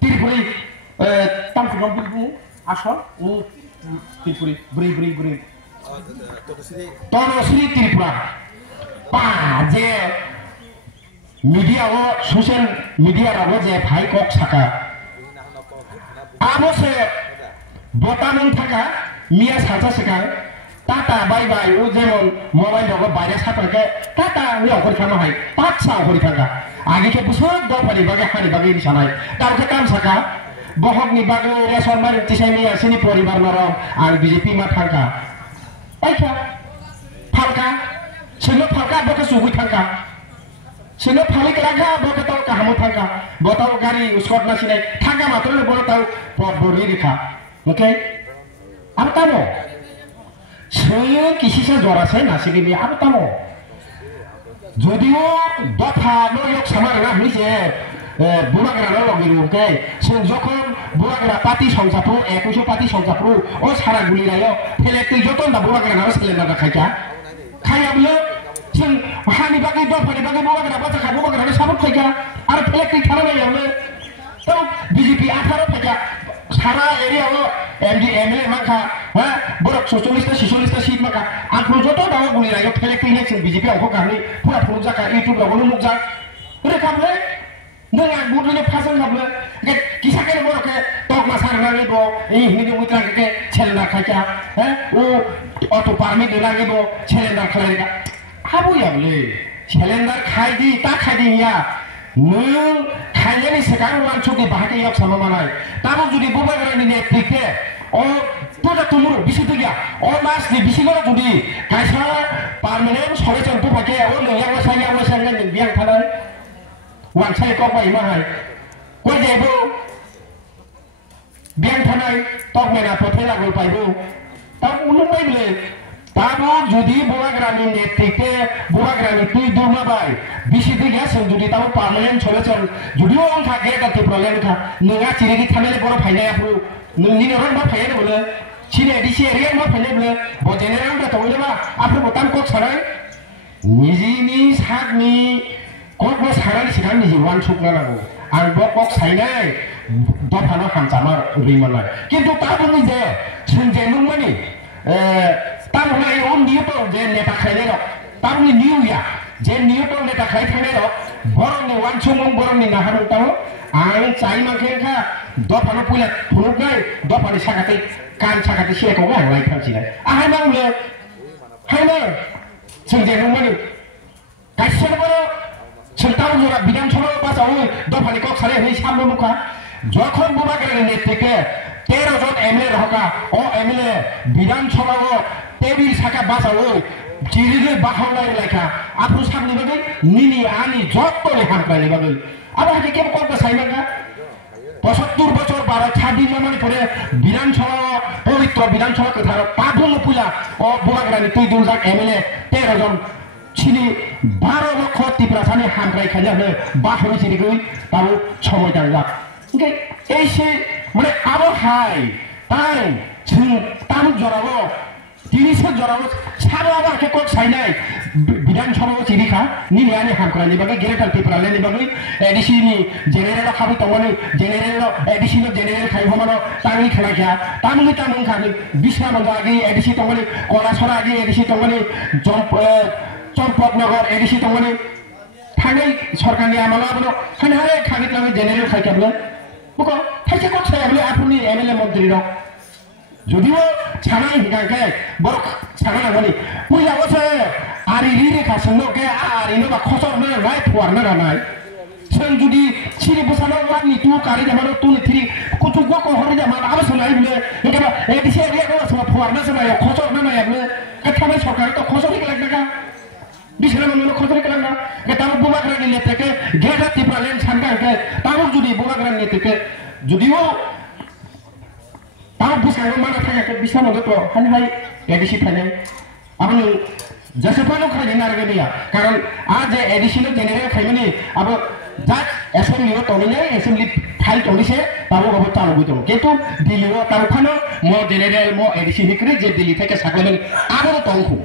Tiripuri tamfukam bilbu asal Tiripuri beri Tonosri Tripura pa je media wo social media ra wo je bhai kok saka amo se botamin thaka mia saja sekai tata bye bye o jemon mobile logo বাইরে সাপকে tata ni okor khama hai patsa okor thaka age ke busur do pari bage hari bage ni sanai tar ke kam saka bohok ni bage reson mari tisai ni asini poribar marom ar BJP ma thaka aika falka sino falka boke sugui thaka sino phali kelaga boke tau kahamu thaka botau gari uskot na sinai thaka matro bolo tau bori rekha oke ar tamo sino kisisa jora sai nasigi ni ar tamo যদিও দফা লোক সামারা হইছে বুড়াগরা লগিরু কে সে যখন বুড়াগরা পাতি সংসাপ্রু 2100 পাতি সংসাপ্রু ও সারা গুলি রায় ফেলে তুই যতন দা বুড়াগরা না সিলিন্ডার খাইকা খাইয়া বলে जों हानि बागै दफानि बागै बुड़ागरा बाजा खा बुड़ागरा साबत खाइका आरो फैले तुई थाना নাই আমলে তো বিজেপি 18 ফাইকা সারা এরিয়াও এমডি এমএলএ মাখা হ্যাঁ বড় 44টা 46টা সিট মাখা আপনি যত দাও গুলি রায় ফেলে তুই নেছেন বিজেপি অঙ্ক কাহিনী পুরা ফুল জাকা ইউটিউব লগলো মুখ যা রে কাবলে নয়া বুড়লে ফাসন কাবলে কিসাকে বড়কে টক মাসার লাগিব এই হিনি মুইতাকে ছেলেনা খাইকা হ্যাঁ ও অটো পারমিট লাগিব ছেলেনা খাইকা হাবু ইয়াবলে ছেলেন্দার খাই দি তা খাই দি ইয়া নং খাইলেনি সেকার ওয়ান ছকি বাহাকে ইয়ক সামামানাই তারও যদি বুবাগরানি নেতৃত্বে ও তোটা তুমুর বিশি দিয়া ও মাস দি বিশি করে যদি কাইসা পার্মানেন্ট সরেছেন বুবাকে ও নয়া ওয়াসাইয়া বিয়াং থানায় ওয়ান সাই কক বাই মাহাই কই যাইবো বিয়াং থানায় তক মেনা পথে লাগল পাইবো তার উলুমাই বলে তারও যদি বুবাগরানি নেতৃত্বে বুবাগরানি তুই দুর্মাবাই বিশি দিয়া যদি তাও পার্মানেন্ট সরেছেন যদিও অংখা গেটা তে প্রবলেম খা নয়া চিরিগি থামেলে বড় ফাইনাই আপু नोंनि नरन बा फायने बोले सिने डिसि एरिया मा फायने बोले ब जेनेरेल बा तोले बा आपु बोताम कोक छराय निजिनि सागनि कोक बा सारानि सिगां निजि वान सुकना नांगौ आं ब कोक साइनाय दफानो हामजामार रैमानाय किन्तु ताबुनि जे सोंजे नंमानि ताबुनाय उन नियतो जे नेता खायले र ताबुनि निउया जे नियतो नेता खाय थाने र बरनि वान सुमं बरनि नाहारु ताव आं चाइ माखेखा दफानो पुला फुनुगाय दफानि साखाते कान साखाते सेखौ आं लाइ थांसिनाय आहाय मांले हायनो सोंजे नंमानि गाइसेन बरो सोंताव जरा बिधान सभा बासाव दफानि कक सारे हई सामनो मुखा যখন বুবাগরানি নেতৃত্বে 13 জন এমএলএ রহকা ও এমএলএ বিধান সভাও টেবিল সাকা বাসাও চিরিগে বাহাওলাই লেখা আপু সামনে বাগে নিনি আনি যতলে হামকাইলে বাগে আবার হাতে কেন করবে সাইমাকা 75 বছর 12 মানে পরে বিধানসভা পবিত্র বিধানসভা কথা পাবল পুলা ও বুবাগরানি তুই দুলজাক এমএলএ 13 জন চিনি 12 লক্ষ ত্রিপুরাসানি হামকাই খাইলে বাহরি চিরিগই তাও সময় দাঁড়াক ওকে এই সে মানে আবার হাই তাই তাম জড়াবো তিরিশে জড়াবো সারা আবার কে কোক সাইনাই বিধানসভা চিরিখা নিলিয়ানি হামকরানি বাগে গেরেটাল ত্রিপুরালেনি বাগে এডিসিনি জেনারেল খাবি তমনি জেনারেল এডিসিনো জেনারেল খাইব মানো তামি খেলাখিয়া তামলি তামুন খাবি বিশ্রামঙ্গ আগে এডিসি তমনি কলাছড়া আগে এডিসি তমনি চম্পকনগর এডিসি তমনি থানাই সরকারনি আমলা বলো হানহারে খাগিতলামে জেনারেল খাইকাবলে বুকো থাইছে কোক সাইবলে আপনি এমএলএ মন্ত্রী র যদিও ছানাই হিগাকে বড় ছানা নাগনি পয়লা বসে আরি রিরে খাসনকে আর ইনোবা খসর না রাই ফুয়ার না নাই সেন যদি ছিরি বসানো ওয়ানি তু কারি জামানো তু থ্রি কুতু গো কো হরে জামান আবস নাই বলে একেবা এডিসি এরিয়া গো ফুয়ার না নাই খসর না নাই বলে এখানে সরকার তো খসরই লাগা বিশাল মানুষ খসরই লাগা তাও বুবাগরানি নেতৃত্বে গেটা ত্রিপুরালেন সানগাকে তাও যদি বুবাগরানি নেতৃত্বে যদিও তাও বুঝানো মানা থাকে বিশাল মতো তো হাই এডিসি থাকে আপনি যেসেপানো খাইনি নারগে দিয়া কারণ আজ এডিসিনো জেনারেল খাইমানি আবার যাক অ্যাসেম্বলিও তলিনে অ্যাসেম্বলি ফাইল তলিছে তাও বাবু চালু বইতো কিন্তু দিল্লিও তাও খানো ম জেনারেল ম এডিসি হিকরে যে দিল্লি থেকে সাকলেন আবারও তংখু